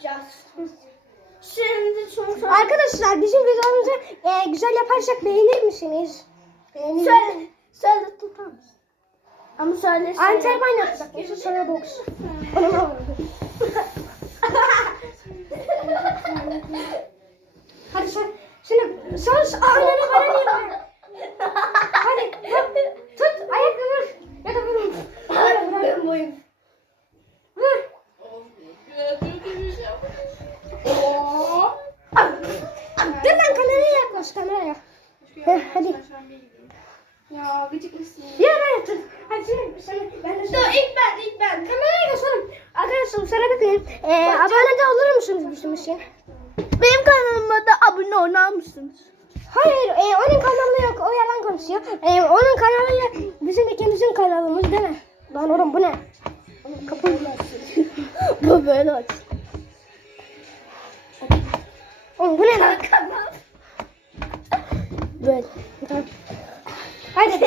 Just. Şimdi Arkadaşlar bizim videomuzu e, güzel yaparsak beğenir misiniz? Beğenir Söyle, mi? söyle tutar mısın? Ama söyle söyle. Antel bana yapacak. Yoksa boks. Onu Hadi sen, şimdi sen ağırlığını bana yapma. Hadi tut, tut, tut. ayakkabı. Ya da bunu. Hadi. hadi. Ya gıcıkmışsın. Ya ne Hadi şimdi ben de Dur, ilk ben ilk ben. Kameraya geçelim. Arkadaşlar bir film. Ee, abone olur musunuz bizim tamam. için? Benim kanalıma da abone olmaz mısınız? Hayır, e, onun kanalı yok. O yalan konuşuyor. E, onun kanalı yok. Bizim ikimizin de kanalımız değil mi? Lan oğlum bu ne? Kapıyı böyle aç. bu böyle aç. Oğlum bu ne lan? Böyle. hadi. Hadi.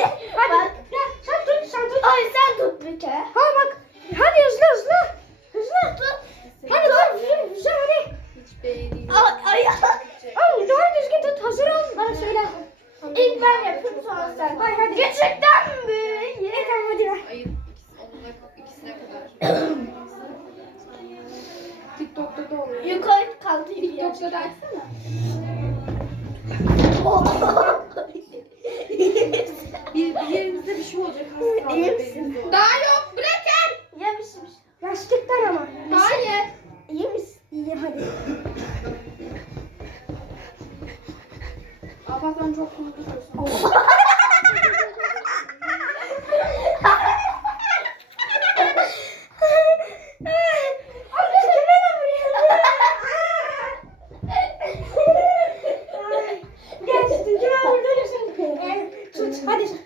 Bak. sen tut, sen tut. Ay sen tut bir kere. Ha bak. Hadi hızlı hızlı. Hızlı tut. hadi dur. hadi. Hiç Ay ay. Şey ay doğru düzgün şey. tut. Hazır ol. Bana söyle. İlk ben yapayım sonra sen. Hay hadi. Gerçekten mi? Evet tamam hadi ver. Ayıp. İkisine kadar. TikTok'ta da oluyor. Yukarı, Yukarı kaldı. TikTok'ta da açsana. oh. bir, bir yerimizde bir şey olacak. Yemişsin. Daha yok. Bırak el. Yemişim. Yaşlıktan ama. Yemiş. Hayır. Yemiş. İyi, İyi hadi. Abla sen çok kuzdusun. Şey. Oh. 哎，你去哪？我这就上去。哎，说差点事。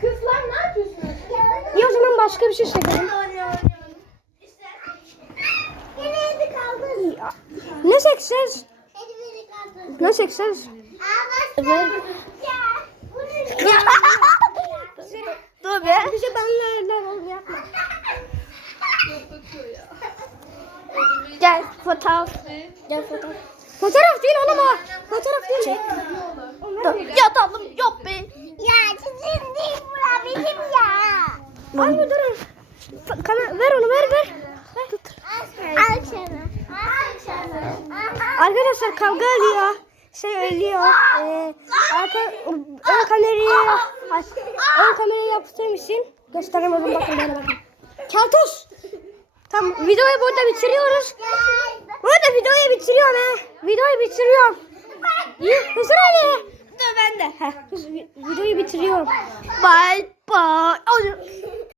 Kızlar ne yapıyorsunuz? Ya o zaman başka bir şey çekelim. Ne çekeceğiz? Ne çekeceğiz? Evet. Ya. Ya. Dur be. Şey, bir şey bana öğrenler oğlum yapma. fotoğraf. değil ya, oğlum o. Fotoğraf değil. Ya tatlım. Arkadaşlar kavga ölüyor. Şey ölüyor. Ee, arka, ön kamerayı aç. Ön kamerayı yapıştır mısın? Gösteremedim bakın bana bakın. Kaltos. Tamam videoyu burada bitiriyoruz. Burada videoyu bitiriyorum he. Videoyu bitiriyorum. Hızır hı, Ali. Hı, Dur hı, ben de. videoyu bitiriyorum. Bye bye.